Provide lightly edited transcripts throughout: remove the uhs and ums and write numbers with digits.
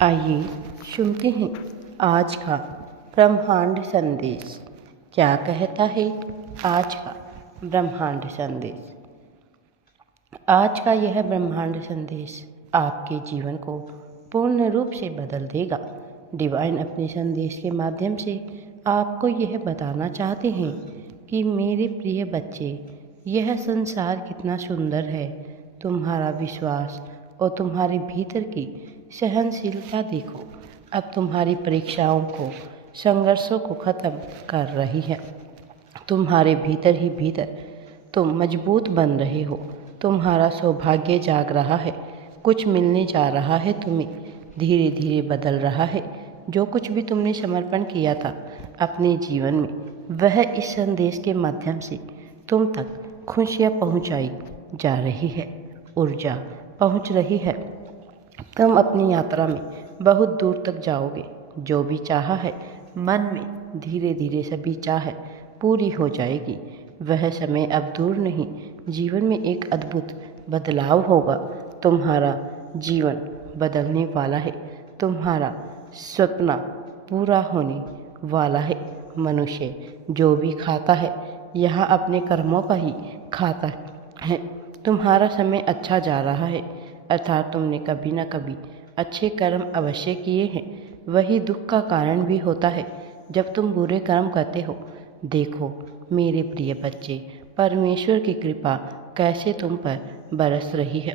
आइए सुनते हैं आज का ब्रह्मांड संदेश। क्या कहता है आज का ब्रह्मांड संदेश? आज का यह ब्रह्मांड संदेश आपके जीवन को पूर्ण रूप से बदल देगा। डिवाइन अपने संदेश के माध्यम से आपको यह बताना चाहते हैं कि मेरे प्रिय बच्चे, यह संसार कितना सुंदर है। तुम्हारा विश्वास और तुम्हारे भीतर की सहनशीलता देखो, अब तुम्हारी परीक्षाओं को, संघर्षों को ख़त्म कर रही है। तुम्हारे भीतर ही भीतर तुम मजबूत बन रहे हो। तुम्हारा सौभाग्य जाग रहा है, कुछ मिलने जा रहा है तुम्हें, धीरे धीरे बदल रहा है। जो कुछ भी तुमने समर्पण किया था अपने जीवन में, वह इस संदेश के माध्यम से तुम तक खुशियाँ पहुँचाई जा रही है, ऊर्जा पहुँच रही है। तुम अपनी यात्रा में बहुत दूर तक जाओगे। जो भी चाहा है मन में, धीरे धीरे सभी चाह पूरी हो जाएगी। वह समय अब दूर नहीं, जीवन में एक अद्भुत बदलाव होगा। तुम्हारा जीवन बदलने वाला है, तुम्हारा सपना पूरा होने वाला है। मनुष्य जो भी खाता है यहाँ अपने कर्मों का ही खाता है। तुम्हारा समय अच्छा जा रहा है, अर्थात तुमने कभी न कभी अच्छे कर्म अवश्य किए हैं। वही दुख का कारण भी होता है जब तुम बुरे कर्म करते हो। देखो मेरे प्रिय बच्चे, परमेश्वर की कृपा कैसे तुम पर बरस रही है।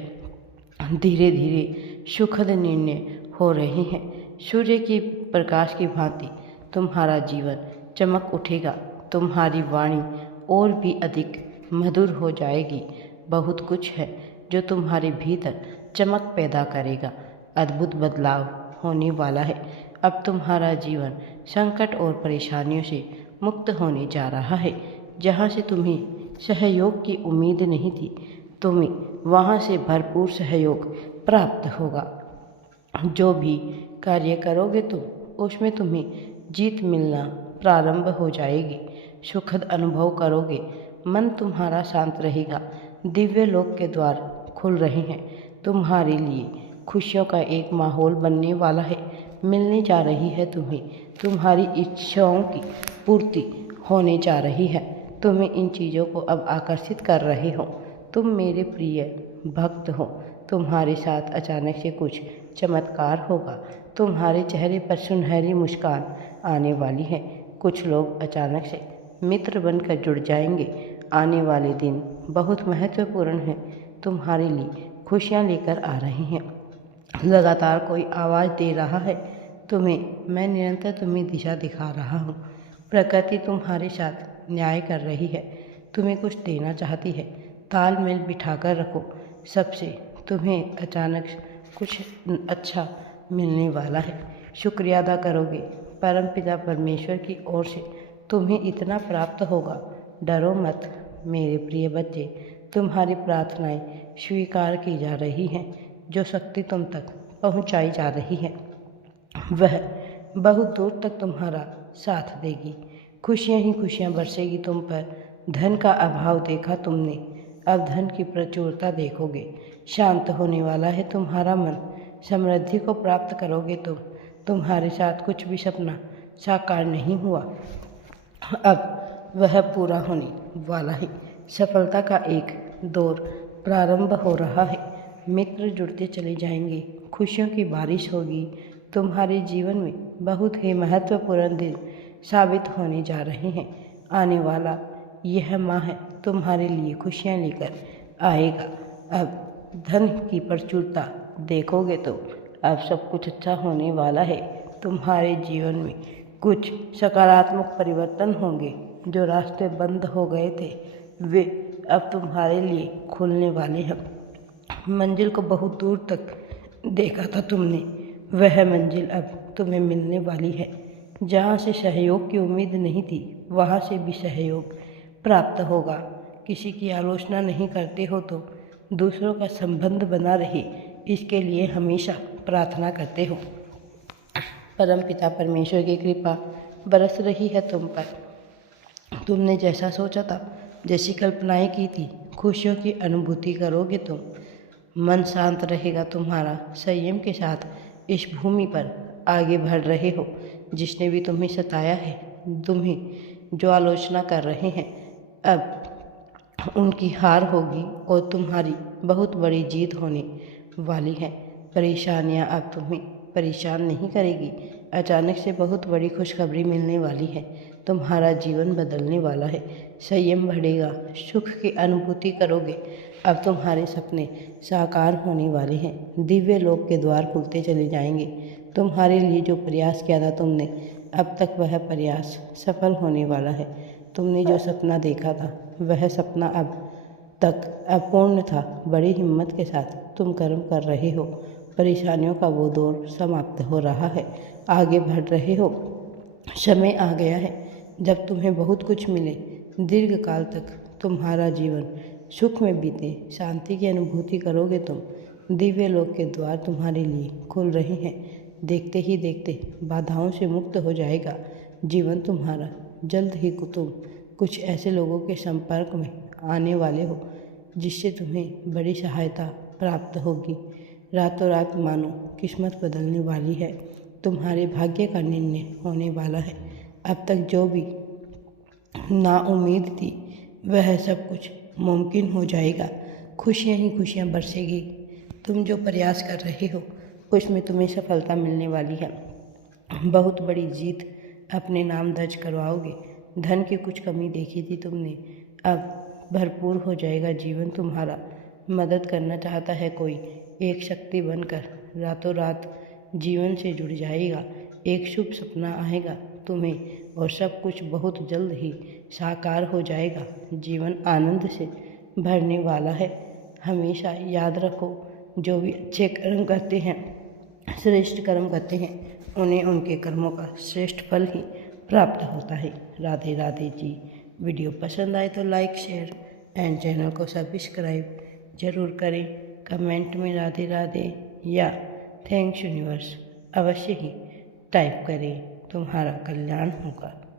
धीरे धीरे सुखद निर्णय हो रहे हैं। सूर्य के प्रकाश की भांति तुम्हारा जीवन चमक उठेगा। तुम्हारी वाणी और भी अधिक मधुर हो जाएगी। बहुत कुछ है जो तुम्हारे भीतर चमक पैदा करेगा। अद्भुत बदलाव होने वाला है। अब तुम्हारा जीवन संकट और परेशानियों से मुक्त होने जा रहा है। जहाँ से तुम्हें सहयोग की उम्मीद नहीं थी, तुम्हें वहाँ से भरपूर सहयोग प्राप्त होगा। जो भी कार्य करोगे तुम, उसमें तुम्हें जीत मिलना प्रारंभ हो जाएगी। सुखद अनुभव करोगे, मन तुम्हारा शांत रहेगा। दिव्य लोक के द्वार खुल रहे हैं तुम्हारे लिए। खुशियों का एक माहौल बनने वाला है। मिलने जा रही है तुम्हें, तुम्हारी इच्छाओं की पूर्ति होने जा रही है। तुम्हें इन चीज़ों को अब आकर्षित कर रहे हो। तुम मेरे प्रिय भक्त हो। तुम्हारे साथ अचानक से कुछ चमत्कार होगा। तुम्हारे चेहरे पर सुनहरी मुस्कान आने वाली है। कुछ लोग अचानक से मित्र बनकर जुड़ जाएंगे। आने वाले दिन बहुत महत्वपूर्ण है, तुम्हारे लिए खुशियाँ लेकर आ रही हैं। लगातार कोई आवाज़ दे रहा है तुम्हें, मैं निरंतर तुम्हें दिशा दिखा रहा हूँ। प्रकृति तुम्हारे साथ न्याय कर रही है, तुम्हें कुछ देना चाहती है। तालमेल बिठाकर रखो सबसे, तुम्हें अचानक कुछ अच्छा मिलने वाला है। शुक्रिया अदा करोगे, परमपिता परमेश्वर की ओर से तुम्हें इतना प्राप्त होगा। डरो मत मेरे प्रिय बच्चे, तुम्हारी प्रार्थनाएं स्वीकार की जा रही हैं। जो शक्ति तुम तक पहुंचाई जा रही है वह बहुत दूर तक तुम्हारा साथ देगी। खुशियां ही खुशियां बरसेगी तुम पर। धन का अभाव देखा तुमने, अब धन की प्रचुरता देखोगे। शांत होने वाला है तुम्हारा मन। समृद्धि को प्राप्त करोगे तुम। तुम्हारे साथ कुछ भी सपना साकार नहीं हुआ, अब वह पूरा होने वाला है। सफलता का एक दौर प्रारंभ हो रहा है। मित्र जुड़ते चले जाएंगे, खुशियों की बारिश होगी। तुम्हारे जीवन में बहुत ही महत्वपूर्ण दिन साबित होने जा रहे हैं। आने वाला यह माह तुम्हारे लिए खुशियाँ लेकर आएगा। अब धन की प्रचुरता देखोगे तो अब सब कुछ अच्छा होने वाला है। तुम्हारे जीवन में कुछ सकारात्मक परिवर्तन होंगे। जो रास्ते बंद हो गए थे वे अब तुम्हारे लिए खुलने वाले हैं। मंजिल को बहुत दूर तक देखा था तुमने, वह मंजिल अब तुम्हें मिलने वाली है। जहाँ से सहयोग की उम्मीद नहीं थी, वहाँ से भी सहयोग प्राप्त होगा। किसी की आलोचना नहीं करते हो तो दूसरों का संबंध बना रहे, इसके लिए हमेशा प्रार्थना करते हो। परमपिता परमेश्वर की कृपा बरस रही है तुम पर। तुमने जैसा सोचा था, जैसी कल्पनाएं की थी, खुशियों की अनुभूति करोगे तुम। मन शांत रहेगा तुम्हारा। संयम के साथ इस भूमि पर आगे बढ़ रहे हो। जिसने भी तुम्हें सताया है, तुम्हें जो आलोचना कर रहे हैं, अब उनकी हार होगी और तुम्हारी बहुत बड़ी जीत होने वाली है। परेशानियां अब तुम्हें परेशान नहीं करेगी। अचानक से बहुत बड़ी खुशखबरी मिलने वाली है। तुम्हारा जीवन बदलने वाला है। संयम बढ़ेगा, सुख की अनुभूति करोगे। अब तुम्हारे सपने साकार होने वाले हैं। दिव्य लोक के द्वार खुलते चले जाएंगे। तुम्हारे लिए जो प्रयास किया था तुमने, अब तक वह प्रयास सफल होने वाला है। तुमने जो सपना देखा था, वह सपना अब तक अपूर्ण था। बड़ी हिम्मत के साथ तुम कर्म कर रहे हो। परेशानियों का वो दौर समाप्त हो रहा है। आगे बढ़ रहे हो। समय आ गया है जब तुम्हें बहुत कुछ मिले। दीर्घ काल तक तुम्हारा जीवन सुख में बीते। शांति की अनुभूति करोगे तुम। दिव्य लोक के द्वार तुम्हारे लिए खुल रहे हैं। देखते ही देखते बाधाओं से मुक्त हो जाएगा जीवन तुम्हारा। जल्द ही तुम कुछ ऐसे लोगों के संपर्क में आने वाले हो जिससे तुम्हें बड़ी सहायता प्राप्त होगी। रातों रात मानो किस्मत बदलने वाली है। तुम्हारे भाग्य का निर्णय होने वाला है। अब तक जो भी नाउम्मीद थी, वह सब कुछ मुमकिन हो जाएगा। खुशियाँ ही खुशियाँ बरसेगी। तुम जो प्रयास कर रहे हो, उसमें तुम्हें सफलता मिलने वाली है। बहुत बड़ी जीत अपने नाम दर्ज करवाओगे। धन की कुछ कमी देखी थी तुमने, अब भरपूर हो जाएगा जीवन तुम्हारा। मदद करना चाहता है कोई, एक शक्ति बनकर रातों रात जीवन से जुड़ जाएगा। एक शुभ सपना आएगा तुम्हें और सब कुछ बहुत जल्द ही साकार हो जाएगा। जीवन आनंद से भरने वाला है। हमेशा याद रखो, जो भी अच्छे कर्म करते हैं, श्रेष्ठ कर्म करते हैं, उन्हें उनके कर्मों का श्रेष्ठ फल ही प्राप्त होता है। राधे राधे जी। वीडियो पसंद आए तो लाइक, शेयर एंड चैनल को सब्सक्राइब जरूर करें। कमेंट में राधे राधे या थैंक्स यूनिवर्स अवश्य ही टाइप करें। तुम्हारा कल्याण होगा।